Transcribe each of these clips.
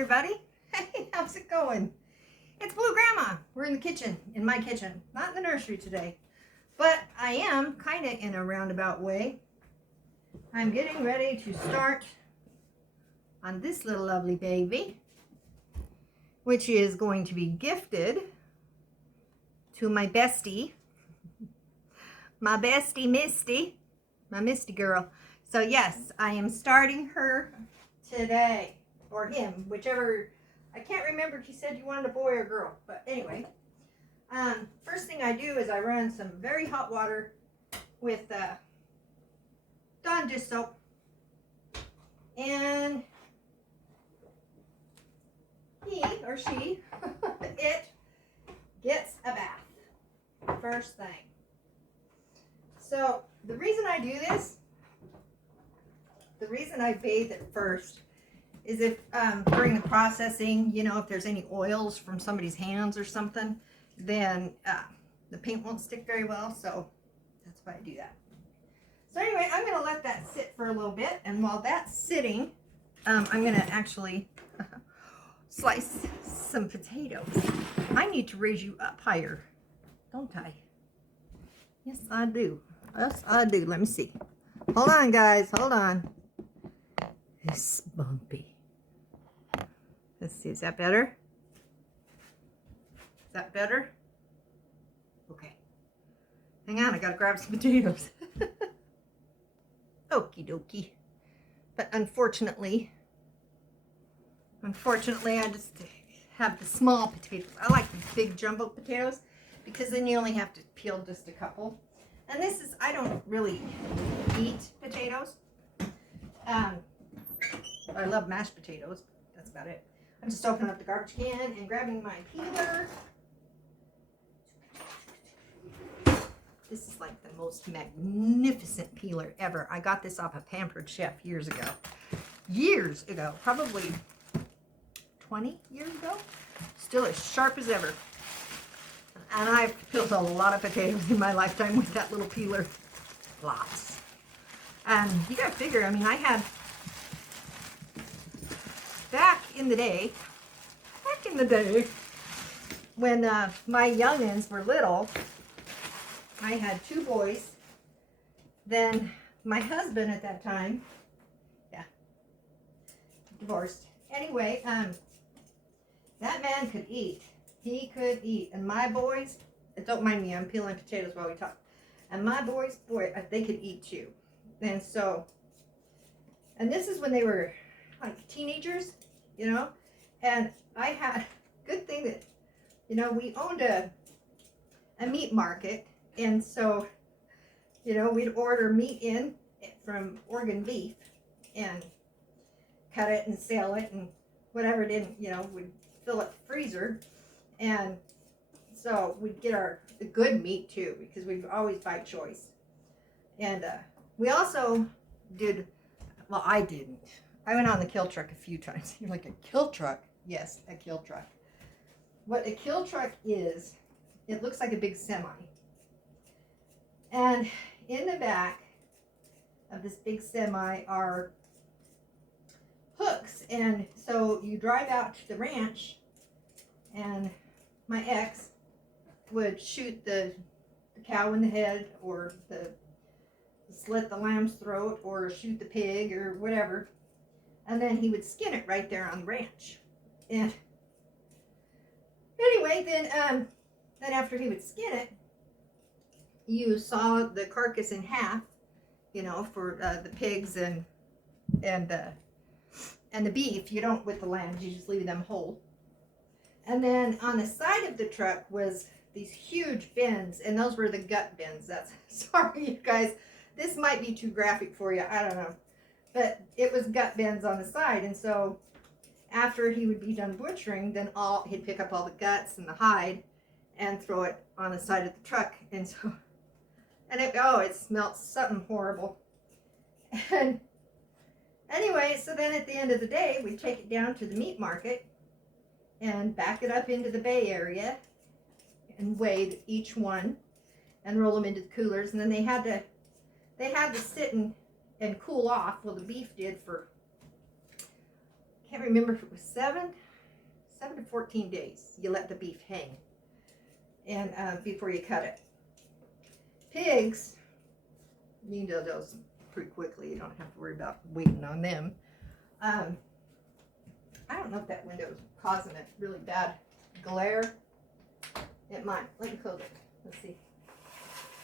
everybody. Hey, how's it going? It's Blue Grandma. We're in the kitchen, in my kitchen, not in the nursery today. But I am kind of in a roundabout way. I'm getting ready to start on this little lovely baby, which is going to be gifted to my bestie, Misty, my Misty girl. So yes, I am starting her today, or him, whichever. I can't remember if he said you wanted a boy or girl, but anyway. First thing I do is I run some very hot water with Dawn dish soap, and he or she, it gets a bath first thing. So the reason I do this, the reason I bathe it first is if during the processing, you know, if there's any oils from somebody's hands or something, then the paint won't stick very well. So that's why I do that. So anyway, I'm going to let that sit for a little bit. And while that's sitting, I'm going to actually slice some potatoes. I need to raise you up higher, don't I? Yes, I do. Yes, I do. Let me see. Hold on, guys. Hold on. It's bumpy. Let's see. Is that better? Is that better? Okay. Hang on. I got to grab some potatoes. Okie dokie. But unfortunately, I just have the small potatoes. I like the big jumbo potatoes because then you only have to peel just a couple. And this is, I don't really eat potatoes. I love mashed potatoes. That's about it. I'm just opening up the garbage can and grabbing my peeler. This is like the most magnificent peeler ever. I got this off a Pampered Chef years ago. Years ago, probably 20 years ago. Still as sharp as ever. And I've peeled a lot of potatoes in my lifetime with that little peeler. Lots. And you gotta figure, I mean, I had, back in the day, when my youngins were little, I had 2 boys. Then my husband at that time, divorced. Anyway, that man could eat. He could eat. And my boys, don't mind me, I'm peeling potatoes while we talk. And my boys, boy, they could eat too. And so, and this is when they were like teenagers, you know. And I had, good thing that, you know, we owned a meat market. And so, you know, we'd order meat in from Oregon Beef and cut it and sell it and whatever didn't, you know, we'd fill it freezer. And so we'd get the good meat too, because we'd always buy choice. And we also did, well, I didn't. I went on the kill truck a few times. You're like, a kill truck? Yes, a kill truck. What a kill truck is, it looks like a big semi. And in the back of this big semi are hooks. And so you drive out to the ranch, and my ex would shoot the cow in the head, or slit the lamb's throat, or shoot the pig, or whatever. And then he would skin it right there on the ranch. And anyway, then after he would skin it, you saw the carcass in half, you know, for the pigs and the beef. You don't with the lambs, you just leave them whole. And then on the side of the truck was these huge bins, and those were the gut bins. That's, sorry you guys, this might be too graphic for you, I don't know. But it was gut bins on the side, and so after he would be done butchering, then he'd pick up all the guts and the hide and throw it on the side of the truck. And so, and it smelled something horrible. And anyway, so then at the end of the day, we'd take it down to the meat market and back it up into the Bay Area and weighed each one and roll them into the coolers. And then they had to sit and cool off. Well, the beef did for can't remember if it was 7 to 14 days. You let the beef hang, and before you cut it. Pigs, you know those pretty quickly. You don't have to worry about waiting on them. I don't know if that window is causing a really bad glare. It might. Let me close it. Let's see.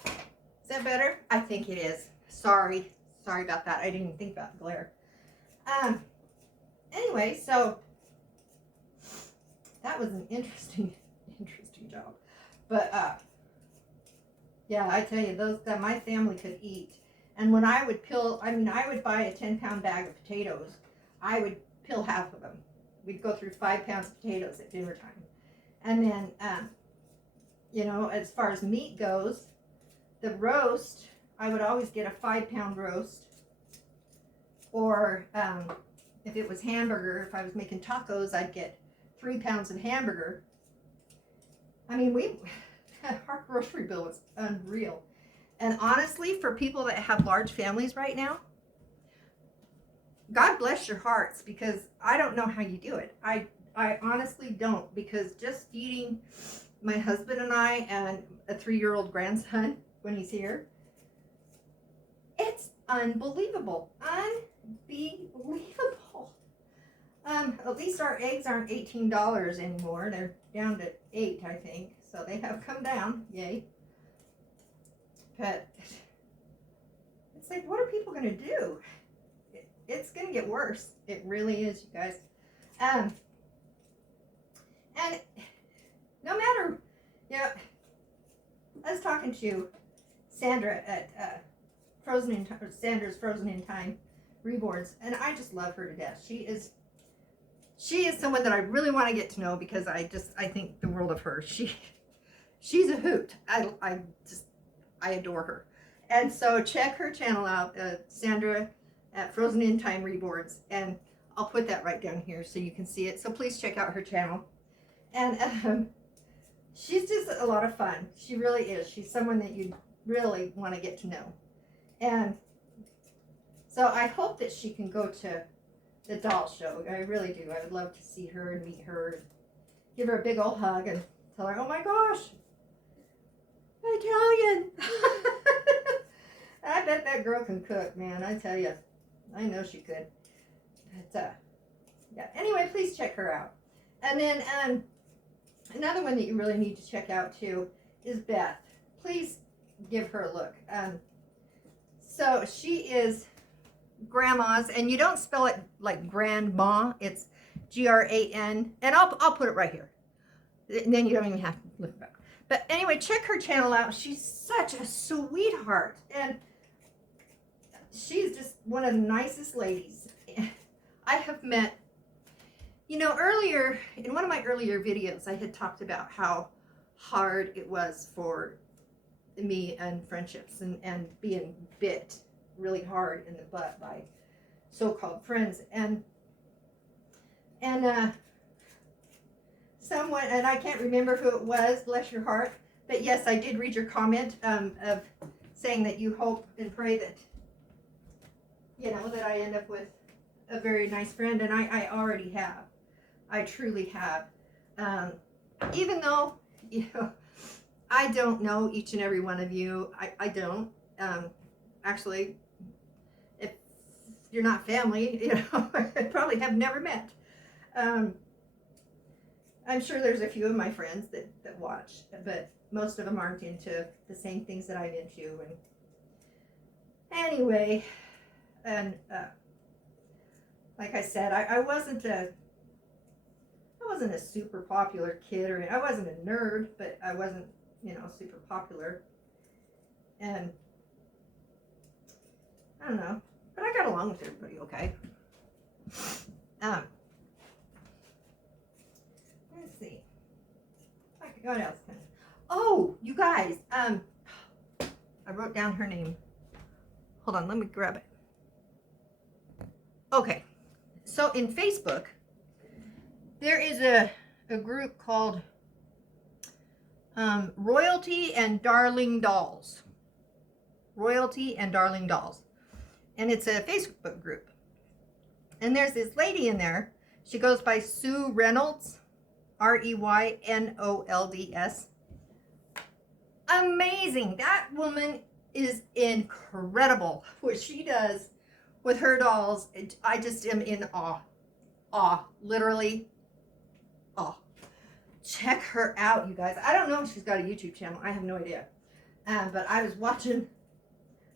Is that better? I think it is. Sorry about that. I didn't even think about glare. Anyway, so that was an interesting job. But yeah, I tell you, those that my family could eat. And when I would peel, I mean, I would buy a 10-pound bag of potatoes. I would peel half of them. We'd go through 5 pounds of potatoes at dinner time. And then, you know, as far as meat goes, the roast, I would always get a 5-pound roast. Or if it was hamburger, if I was making tacos, I'd get 3 pounds of hamburger. I mean, our grocery bill was unreal. And honestly, for people that have large families right now, God bless your hearts, because I don't know how you do it. I honestly don't, because just feeding my husband and I and a 3-year-old grandson when he's here, it's unbelievable. Unbelievable. At least our eggs aren't $18 anymore. They're down to $8, I think. So they have come down. Yay. But it's like, what are people going to do? It's going to get worse. It really is, you guys. And no matter, you know, I was talking to Sandra at Sandra's Frozen in Time Reborns, and I just love her to death. She is someone that I really want to get to know, because I think the world of her. She's a hoot. I adore her. And so check her channel out, Sandra at Frozen in Time Reborns, and I'll put that right down here so you can see it. So please check out her channel. And she's just a lot of fun. She really is. She's someone that you really want to get to know. And so I hope that she can go to the doll show. I really do. I would love to see her and meet her, give her a big old hug, and tell her, oh my gosh, Italian. I bet that girl can cook, man. I tell you, I know she could. But yeah. Anyway, please check her out. And then another one that you really need to check out too is Beth. Please give her a look. So she is grandma's, and you don't spell it like grandma. It's Gran, and I'll put it right here. And then you don't even have to look back. But anyway, check her channel out. She's such a sweetheart, and she's just one of the nicest ladies I have met. You know, earlier, in one of my earlier videos, I had talked about how hard it was for me and friendships, and being bit really hard in the butt by so-called friends. And someone, and I can't remember who it was, bless your heart, but yes, I did read your comment of saying that you hope and pray that, you know, that I end up with a very nice friend, and I already have. I truly have. Even though, you know, I don't know each and every one of you. I don't. Actually, if you're not family, you know, I probably have never met. I'm sure there's a few of my friends that watch, but most of them aren't into the same things that I'm into. And anyway, and like I said, I wasn't a super popular kid, or I wasn't a nerd, but I wasn't, you know, super popular. And I don't know, but I got along with everybody okay. Let's see. What else? Oh, you guys, I wrote down her name. Hold on, let me grab it. Okay, so in Facebook, there is a group called Royalty and Darling Dolls. Royalty and Darling Dolls. And it's a Facebook group. And there's this lady in there She goes by Sue Reynolds, Reynolds. Amazing. That woman is incredible. What she does with her dolls, I just am in awe. Awe. Literally awe. Check her out, you guys. I don't know if she's got a YouTube channel. I have no idea. But I was watching,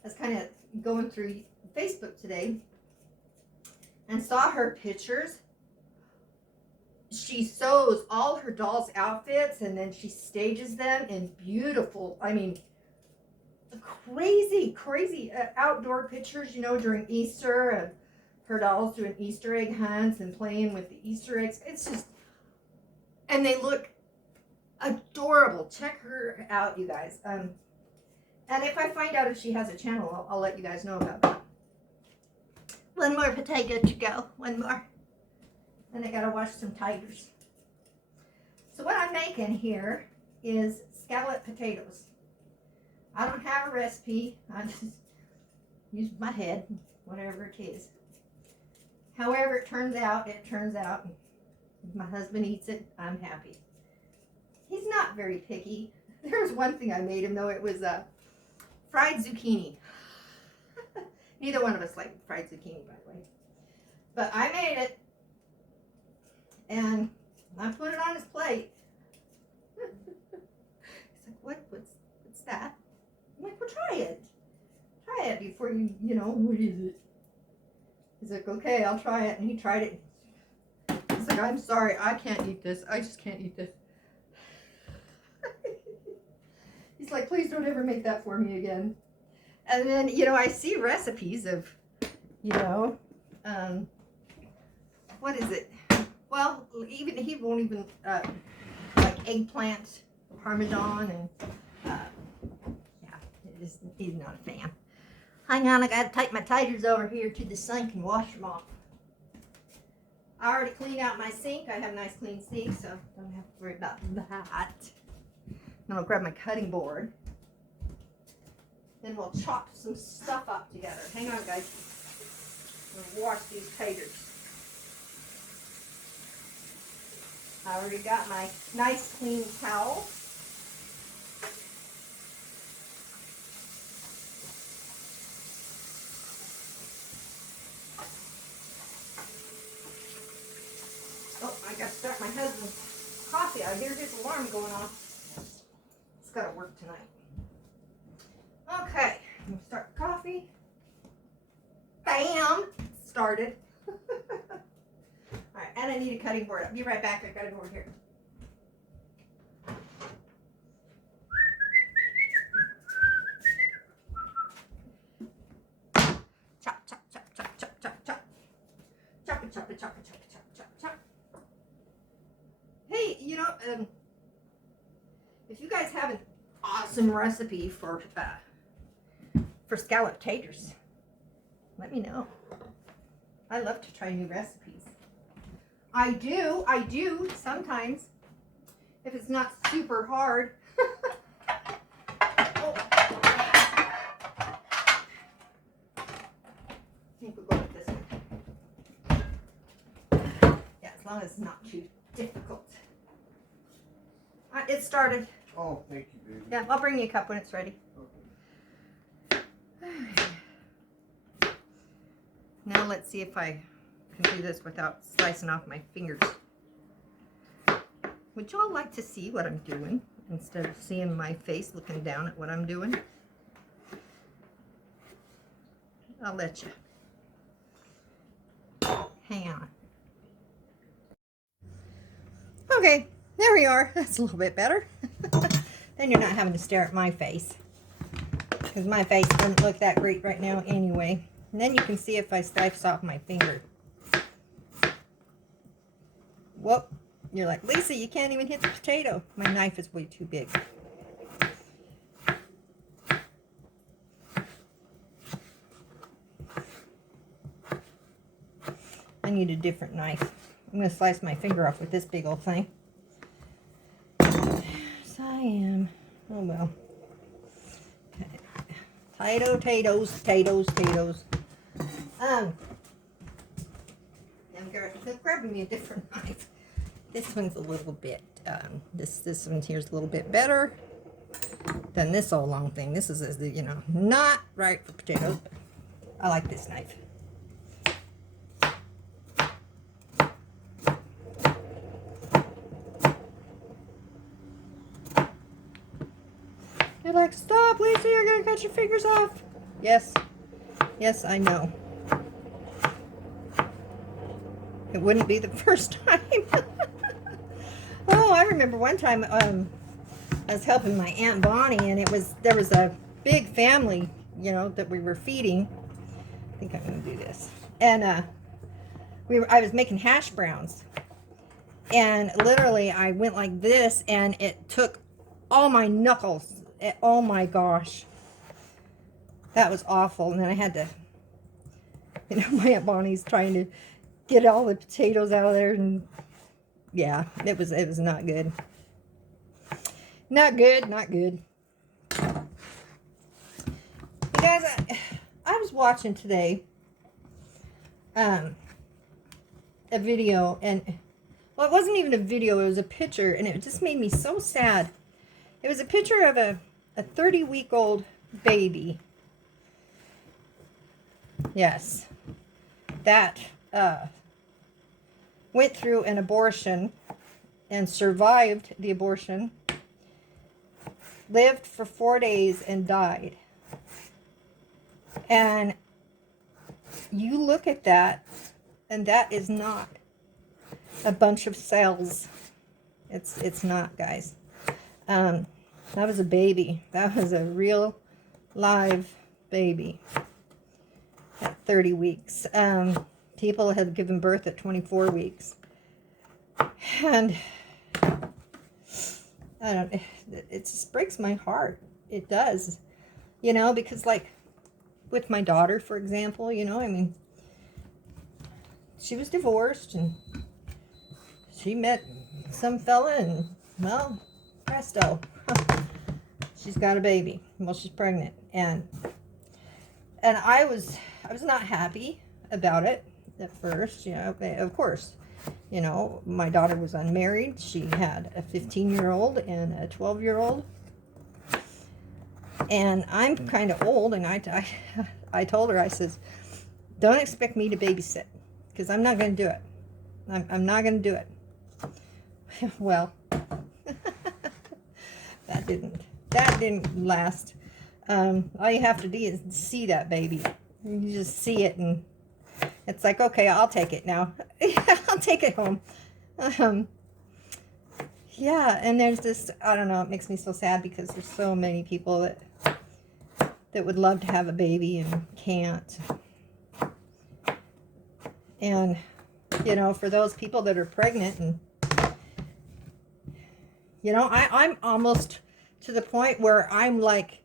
I was kind of going through Facebook today and saw her pictures. She sews all her dolls' outfits and then she stages them in beautiful, I mean, crazy outdoor pictures, you know, during Easter, and her dolls doing Easter egg hunts and playing with the Easter eggs. It's just, and they look adorable. Check her out, you guys. And if I find out if she has a channel, I'll let you guys know about that. One more potato to go. One more. Then I gotta wash some tigers. So what I'm making here is scallop potatoes. I don't have a recipe. I just use my head, whatever it is. However it turns out, it turns out. If my husband eats it, I'm happy. He's not very picky. There was one thing I made him, though. It was fried zucchini. Neither one of us like fried zucchini, by the way. But I made it. And I put it on his plate. He's like, what's that? I'm like, well, try it. Try it before you know, what is it? He's like, okay, I'll try it. And he tried it. He's like, I'm sorry, I can't eat this. I just can't eat this. He's like, please don't ever make that for me again. And then, you know, I see recipes of, you know, what is it? Well, even he won't even like eggplant parmesan, and yeah, he's not a fan. Hang on, I gotta take my taters over here to the sink and wash them off. I already cleaned out my sink. I have a nice clean sink, so don't have to worry about that. Then I'll grab my cutting board. Then we'll chop some stuff up together. Hang on, guys. I'm gonna wash these taters. I already got my nice clean towel. Oh, I got to start my husband's coffee. I hear his alarm going off. It's got to work tonight. Okay, I'm going to start the coffee. Bam! Started. Alright, and I need a cutting board. I'll be right back. I got it over here. Chop, chop, chop, chop, chop, chop, chop. Chop it, chop it, chop it, chop it, chop it, chop, chop. Hey, you know, if you guys have an awesome recipe for scallop taters, let me know. I love to try new recipes. I do sometimes, if it's not super hard. Oh. I think we'll go with this one. Yeah, as long as it's not too difficult. It started. Oh, thank you, baby. Yeah, I'll bring you a cup when it's ready. Okay. Now let's see if I can do this without slicing off my fingers. Would you all like to see what I'm doing instead of seeing my face looking down at what I'm doing? I'll let you. Hang on. Okay, there we are. That's a little bit better. Then you're not having to stare at my face, because my face doesn't look that great right now anyway. And then you can see if I slice off my finger. Whoop. You're like, Lisa, you can't even hit the potato. My knife is way too big. I need a different knife. I'm going to slice my finger off with this big old thing. Yes, I am. Oh, well. Okay. Potatoes. Then grabbing me a different knife. This one's a little bit, this one here's a little bit better than this old long thing. This is, you know, not right for potatoes, but I like this knife. You're like, stop, Lisa, you're gonna cut your fingers off. Yes, yes, I know. It wouldn't be the first time. Oh, I remember one time I was helping my Aunt Bonnie, and there was a big family, you know, that we were feeding. I think I'm gonna do this. And I was making hash browns, and literally I went like this, and it took all my knuckles. Oh my gosh, that was awful. And then I had to, you know, my Aunt Bonnie's trying to get all the potatoes out of there, and yeah, it was not good. Not good, not good. You guys, I was watching today a video, and well, it wasn't even a video, it was a picture, and it just made me so sad. It was a picture of a 30-week-old baby. Yes, that went through an abortion and survived the abortion, lived for 4 days and died. And you look at that, and that is not a bunch of cells. It's not, guys. That was a baby. That was a real live baby at 30 weeks. People had given birth at 24 weeks. And I don't, it just breaks my heart. It does. You know, because like with my daughter, for example, you know, I mean, she was divorced and she met some fella, and well, presto, she's got a baby. Well, she's pregnant, and I was not happy about it at first. You know, of course, you know, my daughter was unmarried. She had a 15-year-old and a 12-year-old, and I'm kind of old, and I told her, I says, don't expect me to babysit, because I'm not going to do it. I'm not going to do it. Well, that didn't last. All you have to do is see that baby. You just see it, and it's like, okay, I'll take it now. I'll take it home. Yeah, and there's this, I don't know, it makes me so sad because there's so many people that would love to have a baby and can't. And, you know, for those people that are pregnant, and, you know, I'm almost to the point where I'm like,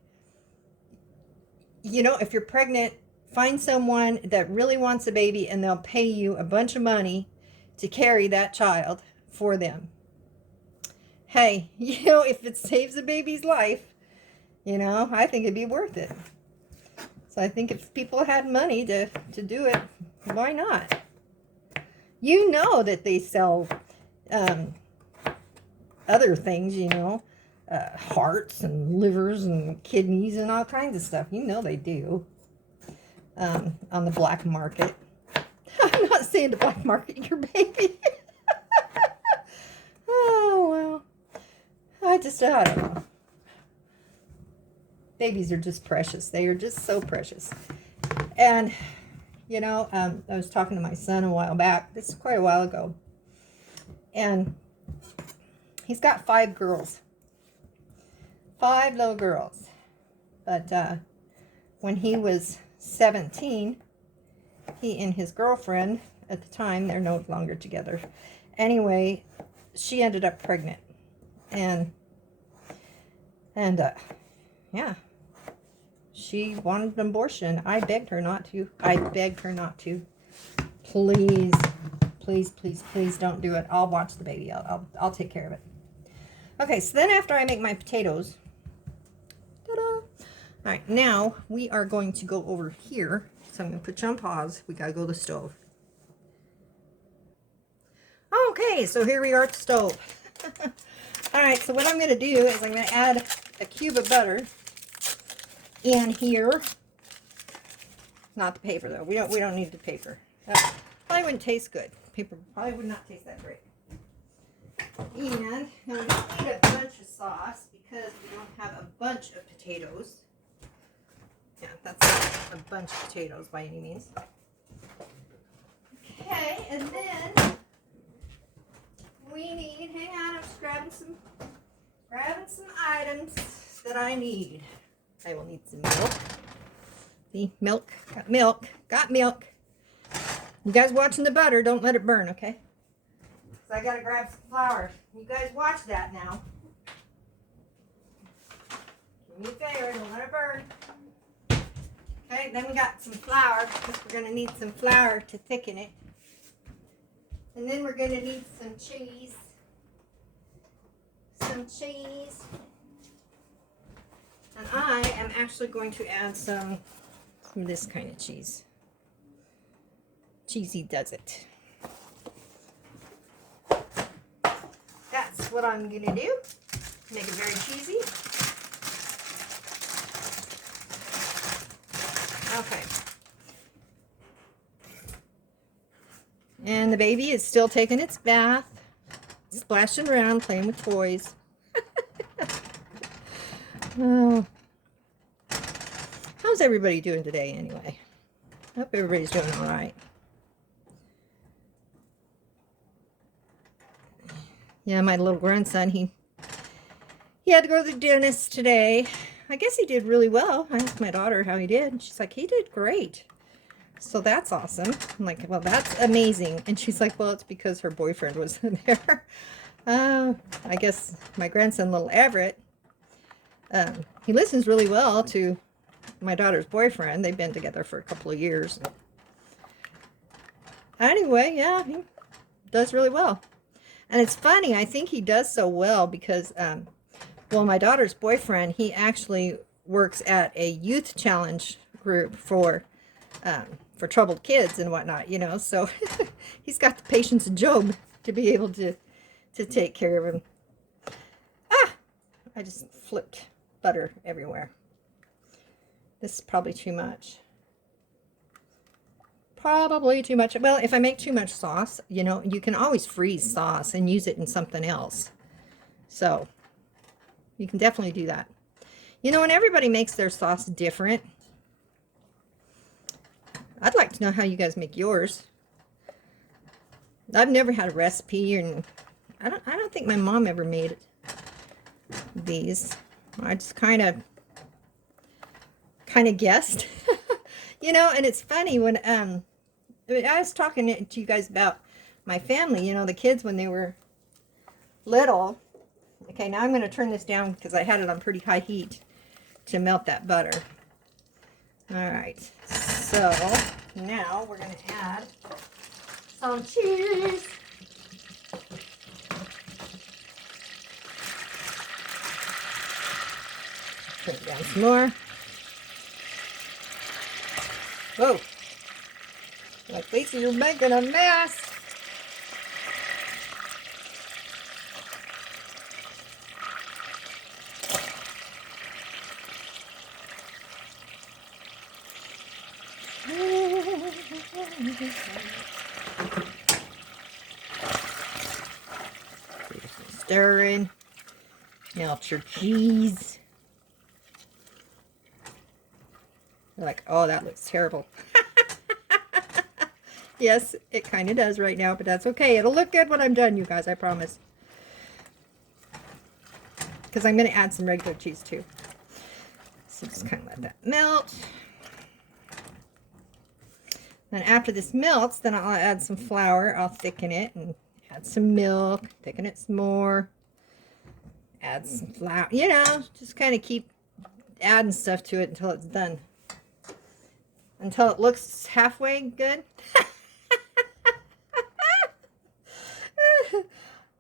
you know, if you're pregnant, find someone that really wants a baby, and they'll pay you a bunch of money to carry that child for them. Hey, you know, if it saves a baby's life, you know, I think it'd be worth it. So I think if people had money to do it, why not? You know that they sell other things, you know, hearts and livers and kidneys and all kinds of stuff. You know they do. On the black market. I'm not saying to black market your baby. Oh, well. I don't know. Babies are just precious. They are just so precious. And, you know, I was talking to my son a while back. This is quite a while ago. And he's got 5 girls. 5 little girls. But when he was 17, he and his girlfriend at the time, they're no longer together. Anyway, she ended up pregnant. And yeah, she wanted an abortion. I begged her not to. Please, please, please, please don't do it. I'll watch the baby. I'll take care of it. Okay, so then after I make my potatoes, ta-da! All right, now we are going to go over here. So I'm going to put you on pause. We got to go to the stove. Okay, so here we are at the stove. All right, so what I'm going to do is I'm going to add a cube of butter in here. Not the paper though. We don't need the paper. That probably wouldn't taste good. Paper probably would not taste that great. And we don't need a bunch of sauce because we don't have a bunch of potatoes. Yeah, that's not a bunch of potatoes by any means. Okay, and then we need, hang on, I'm just grabbing some items that I need. I will need some milk. See, milk, got milk. You guys watching the butter, don't let it burn, okay? So I gotta grab some flour. You guys watch that now. Do me a favor, don't let it burn. Okay, then we got some flour, because we're gonna need some flour to thicken it. And then we're gonna need some cheese. Some cheese. And I am actually going to add some of this kind of cheese. Cheesy does it. That's what I'm gonna do. Make it very cheesy. Okay. And the baby is still taking its bath, splashing around, playing with toys. Oh. How's everybody doing today anyway? I hope everybody's doing all right. Yeah, my little grandson, he had to go to the dentist today. I guess he did really well. I asked my daughter how he did. She's like, he did great. So that's awesome. I'm like, well, that's amazing. And she's like, well, it's because her boyfriend was there. I guess my grandson, little Everett, he listens really well to my daughter's boyfriend. They've been together for a couple of years. Anyway, yeah, he does really well. And it's funny, I think he does so well because, well, my daughter's boyfriend, he actually works at a youth challenge group for troubled kids and whatnot, you know. So he's got the patience of Job to be able to take care of him. Ah! I just flipped butter everywhere. This is probably too much. Probably too much. Well, if I make too much sauce, you know, you can always freeze sauce and use it in something else. So you can definitely do that. You know, and everybody makes their sauce different. I'd like to know how you guys make yours. I've never had a recipe, and I don't think my mom ever made these. I just kind of guessed. You know, and it's funny when I was talking to you guys about my family, you know, the kids when they were little. Okay, now I'm going to turn this down because I had it on pretty high heat to melt that butter. All right, so now we're going to add some cheese. Put it down some more. Whoa. Like, Lisa, you're making a mess. Stirring. Melt your cheese. You're like, oh, that looks terrible. Yes, it kind of does right now, but that's okay. It'll look good when I'm done, you guys, I promise. Because I'm going to add some regular cheese too. So just kind of let that melt. Then after this melts, then I'll add some flour. I'll thicken it and add some milk, thicken it some more. Add some flour, you know, just kind of keep adding stuff to it until it's done. Until it looks halfway good.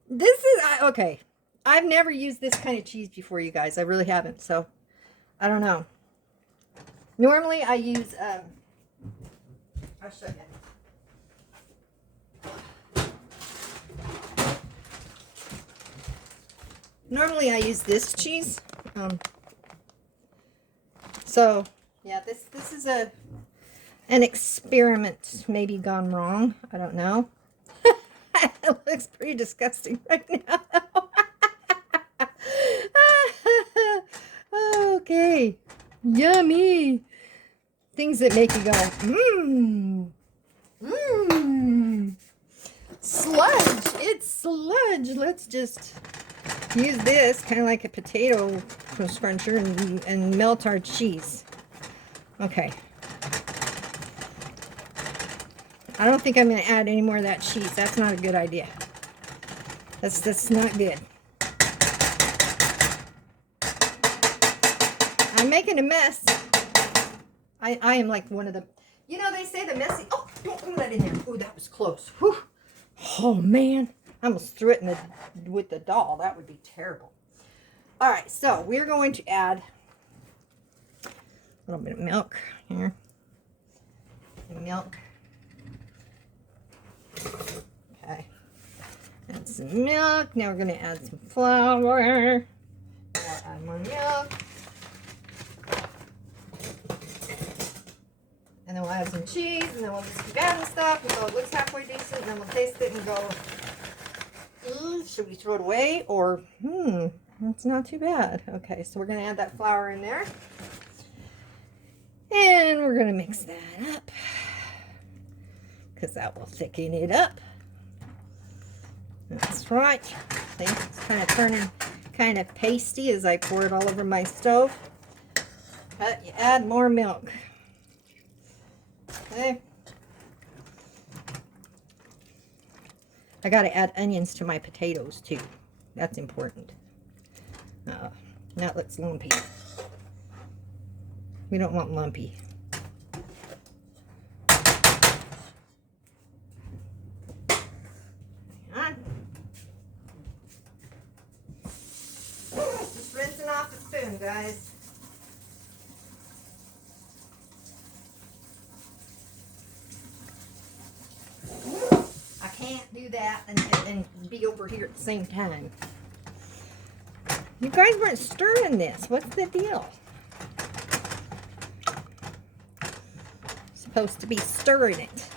This is, okay. I've never used this kind of cheese before, you guys. I really haven't, so I don't know. Normally I use, I'll show you. Normally I use this cheese. So yeah, this is an experiment maybe gone wrong. I don't know. It looks pretty disgusting right now. Okay. Yummy. Things that make you go, mmm. Mmm. Sludge. It's sludge. Let's just use this kind of like a potato scruncher and melt our cheese. Okay. I don't think I'm going to add any more of that cheese. That's not a good idea. That's not good. I'm making a mess. I am like one of the, you know, they say the messy, oh, don't throw that in there. Oh, that was close. Whew. Oh, man. I almost threw it in with the doll. That would be terrible. All right, so we're going to add a little bit of milk here. Milk. Okay. Add some milk. Now we're going to add some flour. I'll add more milk. And then we'll add some cheese, and then we'll just keep adding stuff until it looks halfway decent, and then we'll taste it and go, should we throw it away? Or, it's not too bad. Okay, so we're going to add that flour in there. And we're going to mix that up, because that will thicken it up. That's right. See, it's kind of turning kind of pasty as I pour it all over my stove. But you add more milk. Okay. I got to add onions to my potatoes too. That's important. Now it looks lumpy. We don't want lumpy. Hang on. Just rinsing off the spoon, guys. Can't do that and be over here at the same time. You guys weren't stirring this. What's the deal? Supposed to be stirring it.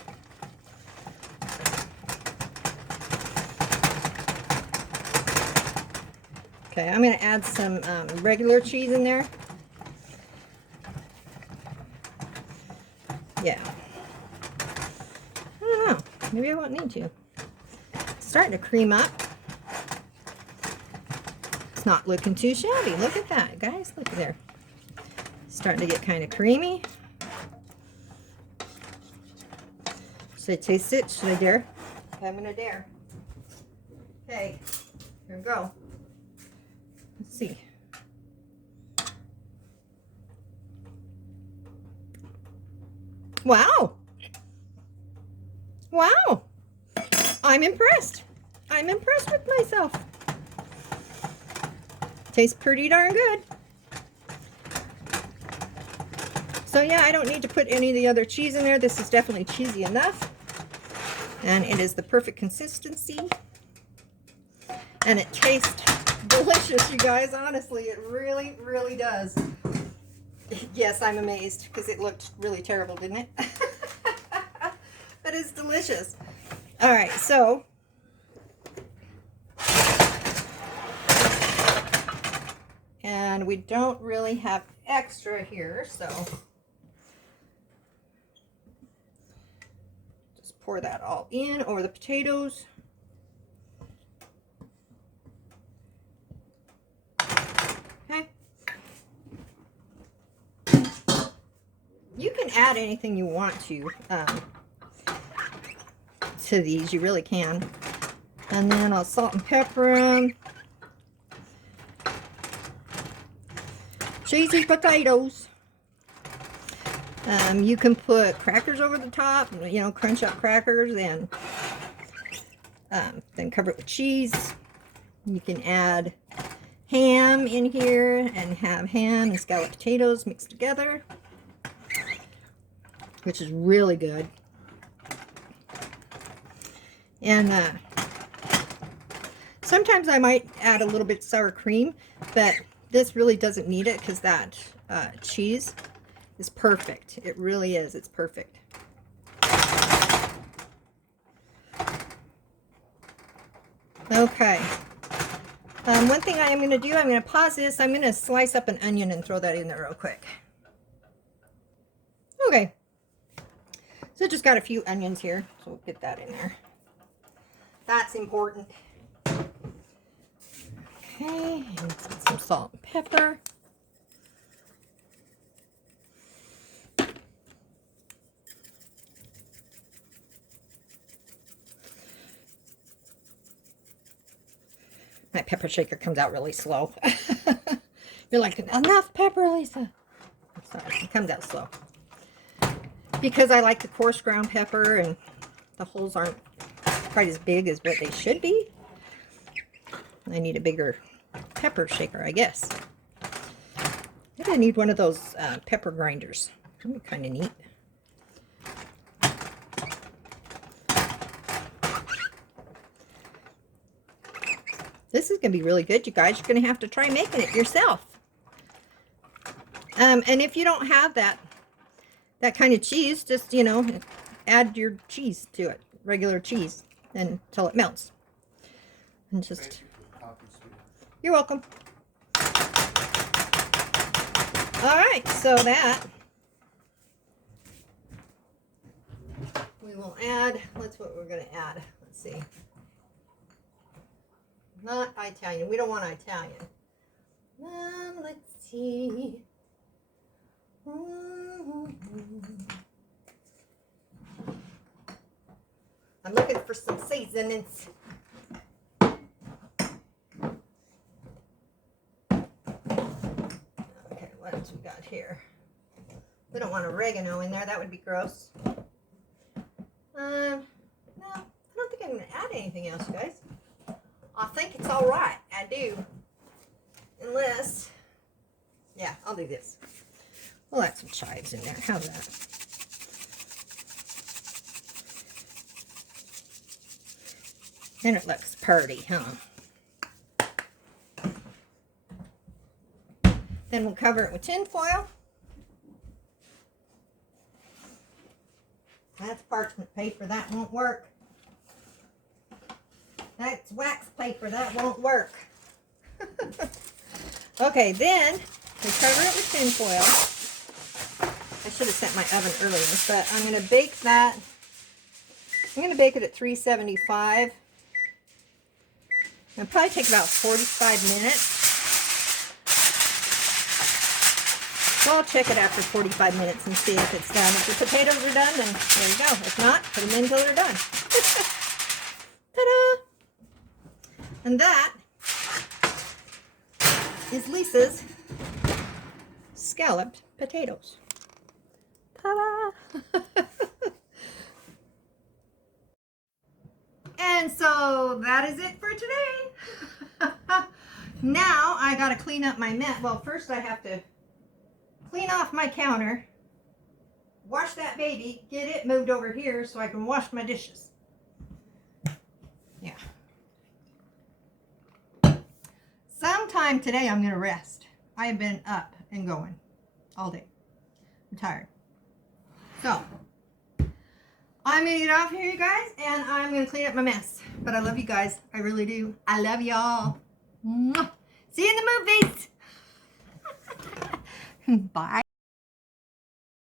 Okay, I'm going to add some regular cheese in there. Yeah. I don't know. Maybe I won't need to. It's starting to cream up. It's not looking too shabby. Look at that, guys. Look there. It's starting to get kind of creamy. Should I taste it? Should I dare? Okay, I'm going to dare. Okay, here we go. Let's see. Wow. Wow. I'm impressed. I'm impressed with myself. Tastes pretty darn good. So yeah, I don't need to put any of the other cheese in there. This is definitely cheesy enough. And it is the perfect consistency. And it tastes delicious, you guys. Honestly, it really, really does. Yes, I'm amazed because it looked really terrible, didn't it? But it's delicious. All right, so and we don't really have extra here, so just pour that all in over the potatoes. Okay. You can add anything you want to these. You really can. And then I'll salt and pepper them. Cheesy potatoes. You can put crackers over the top, you know, crunch up crackers, and then cover it with cheese. You can add ham in here and have ham and scalloped potatoes mixed together, which is really good. Sometimes I might add a little bit sour cream, but this really doesn't need it because that cheese is perfect. It really is. It's perfect. Okay. One thing I am going to do, I'm going to pause this. I'm going to slice up an onion and throw that in there real quick. Okay. So just got a few onions here, so we'll get that in there. That's important. Okay, and some salt and pepper. My pepper shaker comes out really slow. You're like, enough pepper, Lisa. I'm sorry, it comes out slow. Because I like the coarse ground pepper and the holes aren't quite as big as what they should be. I need a bigger pepper shaker, I guess. Maybe I need one of those pepper grinders. That'd be kind of neat. This is going to be really good, you guys. You're going to have to try making it yourself. And if you don't have that kind of cheese, just, you know, add your cheese to it. Regular cheese until it melts. And just... You're welcome. Alright, so that we will add, that's what we're going to add. Let's see. Not Italian. We don't want Italian. Let's see. I'm looking for some seasonings. Okay, what else we got here? We don't want oregano in there. That would be gross. No, I don't think I'm going to add anything else, guys. I think it's all right. I do. Unless, yeah, I'll do this. We'll add some chives in there. How's that? And it looks pretty, huh? Then we'll cover it with tin foil. That's parchment paper. That won't work. That's wax paper. That won't work. Okay, then we cover it with tin foil. I should have set my oven earlier, but I'm going to bake that. I'm going to bake it at 375. It'll probably take about 45 minutes. So I'll check it after 45 minutes and see if it's done. If the potatoes are done, then there you go. If not, put them in until they're done. Ta-da! And that is Lisa's scalloped potatoes. Ta-da! And so that is it for today. Now I gotta clean up my mess. Well, first I have to clean off my counter, wash that baby, get it moved over here so I can wash my dishes. Yeah. Sometime today I'm gonna rest. I have been up and going all day. I'm tired. So I'm gonna get off here, you guys, and I'm gonna clean up my mess. But I love you guys. I really do. I love y'all. See you in the movies. Bye.